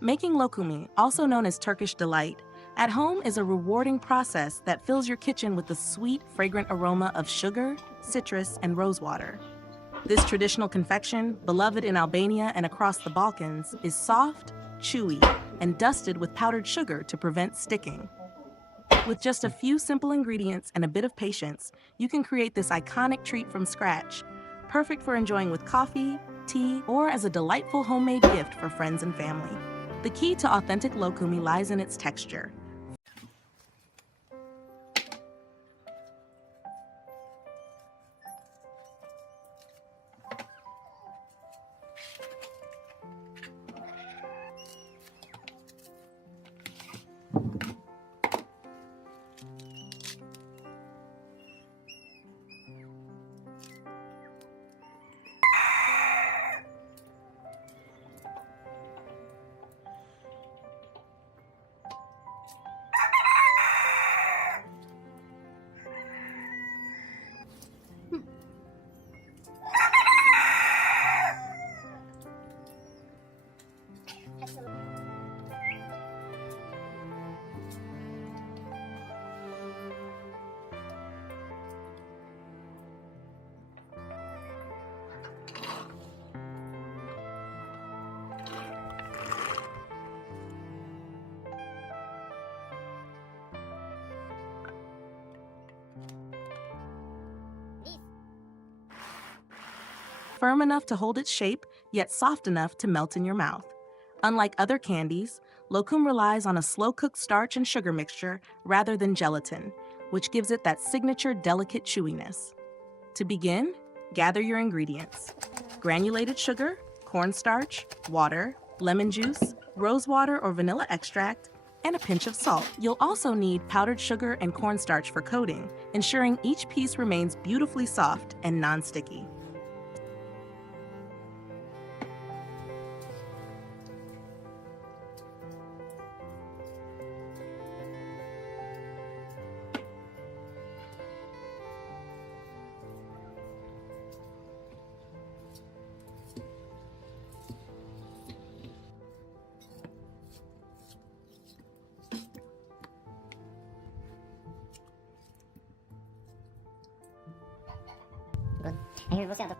Making Llokume, also known as Turkish delight, at home is a rewarding process that fills your kitchen with the sweet, fragrant aroma of sugar, citrus, and rosewater. This traditional confection, beloved in Albania and across the Balkans, is soft, chewy, and dusted with powdered sugar to prevent sticking. With just a few simple ingredients and a bit of patience, you can create this iconic treat from scratch, perfect for enjoying with coffee, tea, or as a delightful homemade gift for friends and family. The key to authentic Llokume lies in its texture. Firm enough to hold its shape, yet soft enough to melt in your mouth. Unlike other candies, Llokume relies on a slow-cooked starch and sugar mixture rather than gelatin, which gives it that signature delicate chewiness. To begin, gather your ingredients: granulated sugar, cornstarch, water, lemon juice, rosewater or vanilla extract, and a pinch of salt. You'll also need powdered sugar and cornstarch for coating, ensuring each piece remains beautifully soft and non-sticky. And here, we'll see how the...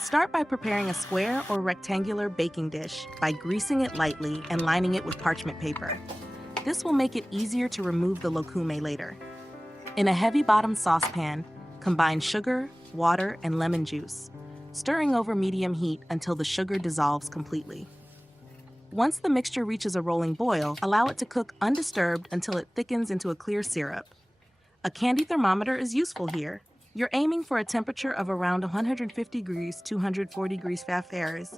Start by preparing a square or rectangular baking dish by greasing it lightly and lining it with parchment paper. This will make it easier to remove the Llokume later. In a heavy-bottomed saucepan, combine sugar, water, and lemon juice, stirring over medium heat until the sugar dissolves completely. Once the mixture reaches a rolling boil, allow it to cook undisturbed until it thickens into a clear syrup. A candy thermometer is useful here. You're aiming for a temperature of around 150 degrees, 240 degrees Fahrenheit.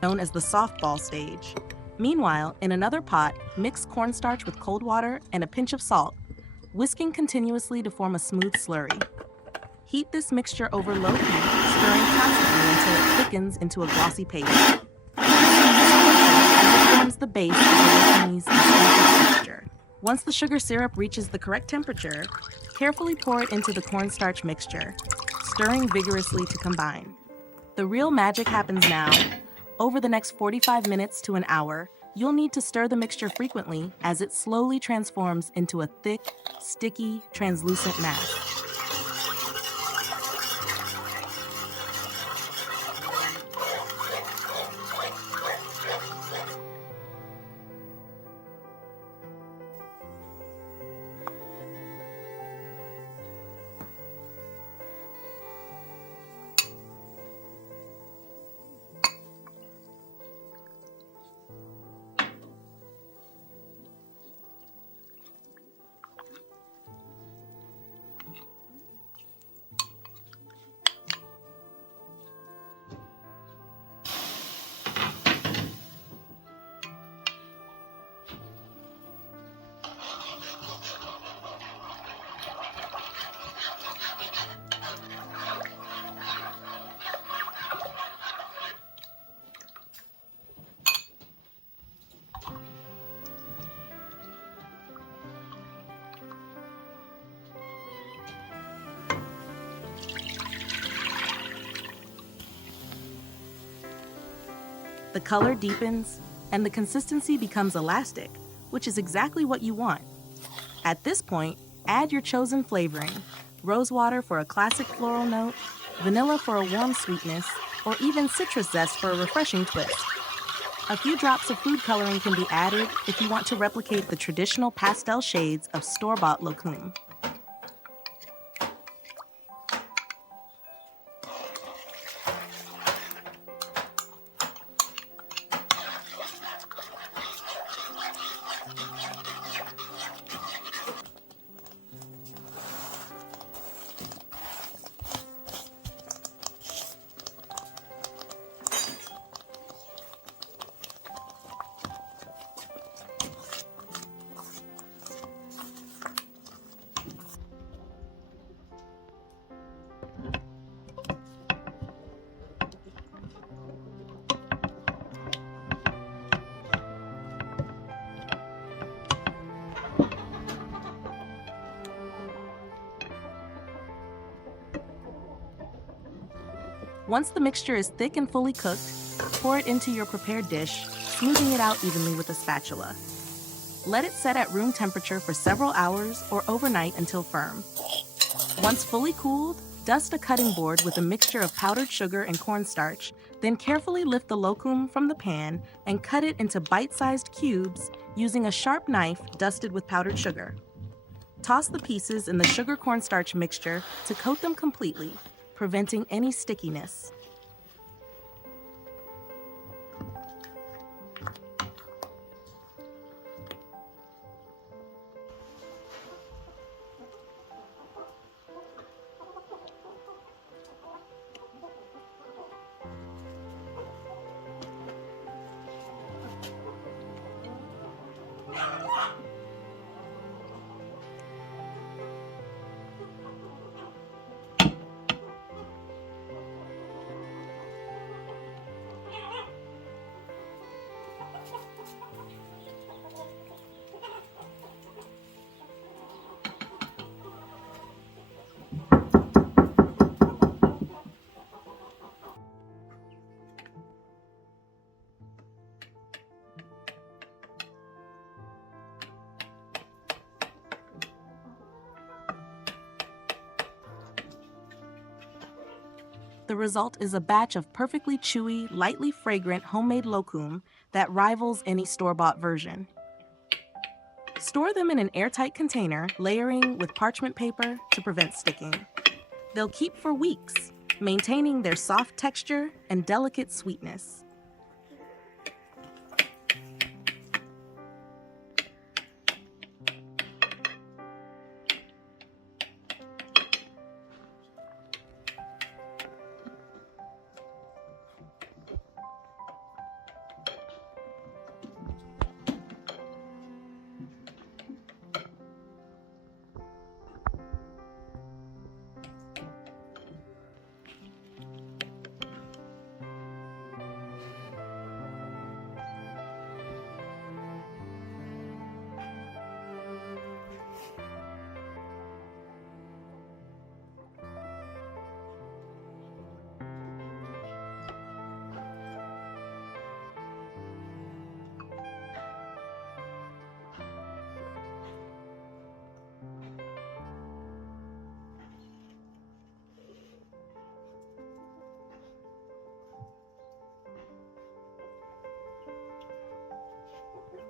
Known as the softball stage. Meanwhile, in another pot, mix cornstarch with cold water and a pinch of salt, whisking continuously to form a smooth slurry. Heat this mixture over low heat, stirring constantly until it thickens into a glossy paste. It forms the base of the Llokume's distinctive texture. Once the sugar syrup reaches the correct temperature, carefully pour it into the cornstarch mixture, stirring vigorously to combine. The real magic happens now. Over the next 45 minutes to an hour, you'll need to stir the mixture frequently as it slowly transforms into a thick, sticky, translucent mass. The color deepens, and the consistency becomes elastic, which is exactly what you want. At this point, add your chosen flavoring: rosewater for a classic floral note, vanilla for a warm sweetness, or even citrus zest for a refreshing twist. A few drops of food coloring can be added if you want to replicate the traditional pastel shades of store-bought Llokume. Once the mixture is thick and fully cooked, pour it into your prepared dish, smoothing it out evenly with a spatula. Let it set at room temperature for several hours or overnight until firm. Once fully cooled, dust a cutting board with a mixture of powdered sugar and cornstarch, then carefully lift the Llokume from the pan and cut it into bite-sized cubes using a sharp knife dusted with powdered sugar. Toss the pieces in the sugar cornstarch mixture to coat them completely, preventing any stickiness. The result is a batch of perfectly chewy, lightly fragrant homemade Llokume that rivals any store-bought version. Store them in an airtight container, layering with parchment paper to prevent sticking. They'll keep for weeks, maintaining their soft texture and delicate sweetness.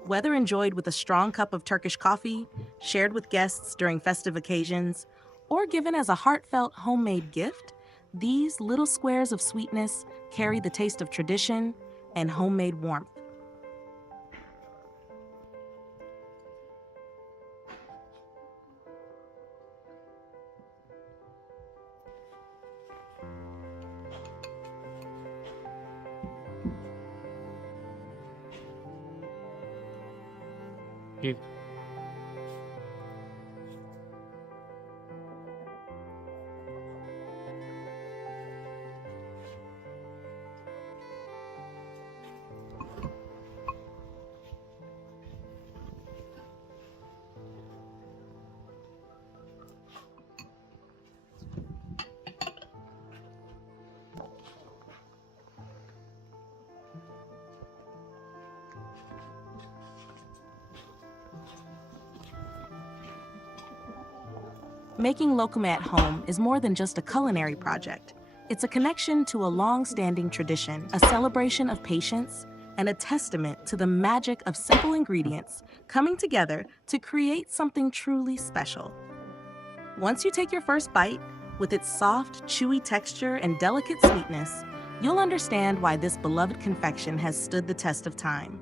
Whether enjoyed with a strong cup of Turkish coffee, shared with guests during festive occasions, or given as a heartfelt homemade gift, these little squares of sweetness carry the taste of tradition and homemade warmth. İyi. Making Llokume at home is more than just a culinary project. It's a connection to a long-standing tradition, a celebration of patience, and a testament to the magic of simple ingredients coming together to create something truly special. Once you take your first bite, with its soft, chewy texture and delicate sweetness, you'll understand why this beloved confection has stood the test of time.